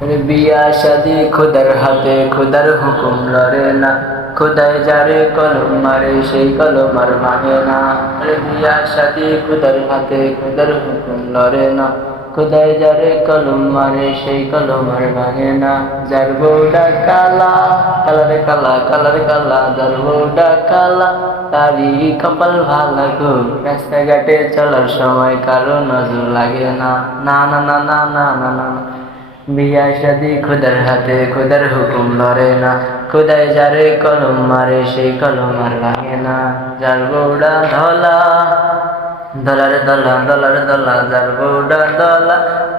বিয়া শাদি খুদার হাতে, খুদার হুকুম লড়ে না। খুদায় যারে কলম মারে সেই কলম আর ভাঙে না। বিয়া শাদি খুদার হাতে, খুদার হুকুম লড়ে না। খুদায় যারে কলম মারে সেই কলম আর ভাঙে না। যার বউটা কালা, কালারে কালা, কালারে কালা, যার বউটা কালা তারই কপাল ভালা গো। রাস্তাঘাটে চলার সময় কারো নজর লাগে না। না না না না না না না। বিয়া শাদি খুদার হাতে, খুদার হুকুম লড়ে না। খুদায় যারে কলম মারে সেই কলম আর ভাঙে না। যার বউটা ধলা, দলারে দলা, দলারে দলা, যার বউটা দলা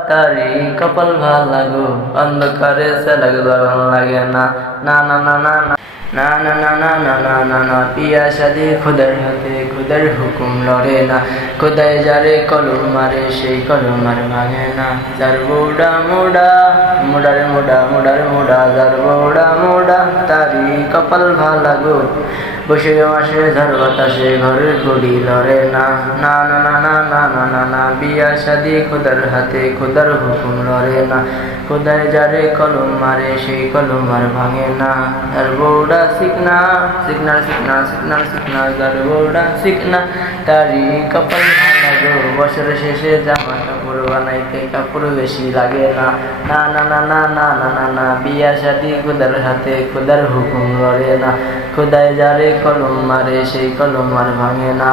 তারই কপাল ভালা গো। অন্ধকারে চালাক দরন লাগে না। না না না না না না না না না না না না না। বিয়া শাদি খুদার হাতে, খুদার হুকুম লড়ে না। খুদায় যারে কলম মারে সেই কলম আর ভাঙে না। যার বউটা মোড়া, মোড়ারে মোড়া, মোড়ারে মোড়া, যার বউটা মোড়া তারই কপাল ভালা গো। বসে মাসে ঝড় বাতাসে ঘরের গড়ি লড়ে না। না না না না না না না না। বিয়া শাদি খুদার হাতে, খুদার হুকুম লড়ে না। খুদায় যারে কলম মারে সেই কলম আর ভাঙে না। যার বউটা শিখনা, শিখনা শিখনা শিখনা শিখনা, যার বউটা শিখনা তারই কপাল ভালা গো। বছরের শেষে জামা কাপড় বানাইতে কাপড় বেশি লাগে না। না না না না না না না না। বিয়া শাদি খুদার হাতে, খুদার হুকুম লড়ে না। খুদায় যারে কলম মারে সেই কলম আর ভাঙে না।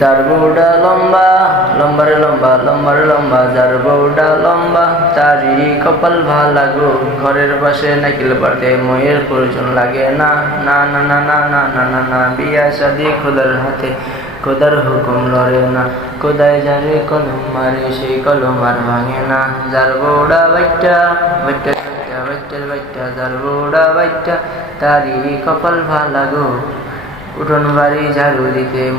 যার বউটা লম্বা, লম্বারে লম্বা, লম্বারে লম্বা, যার বউটা লম্বা তারই কপাল ভালা গো। ঘরের পাশে নাকিল পাড়তে ময়ের প্রয়োজন লাগে না। না না না না না না না না। বিয়া শাদি খুদার হাতে, খুদার হুকুম লড়ে না। খুদায় যারে কলম মারে সেই কলম আর ভাঙে না। যার বউটা বাইটা, বাইটা বাইটা বাইটা, যার বউটা বাইটা তারই কপাল ভালা গো। উঠোন বাড়ি ঝাড়ু দিতে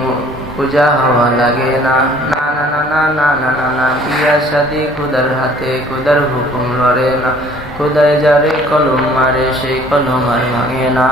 পূজা হওয়া লাগে না। না না না না না না না না। বিয়া শাদি খুদার হাতে, খুদার হুকুম লড়ে না। খুদায় যারে কলম মারে সেই কলম আর ভাঙে না।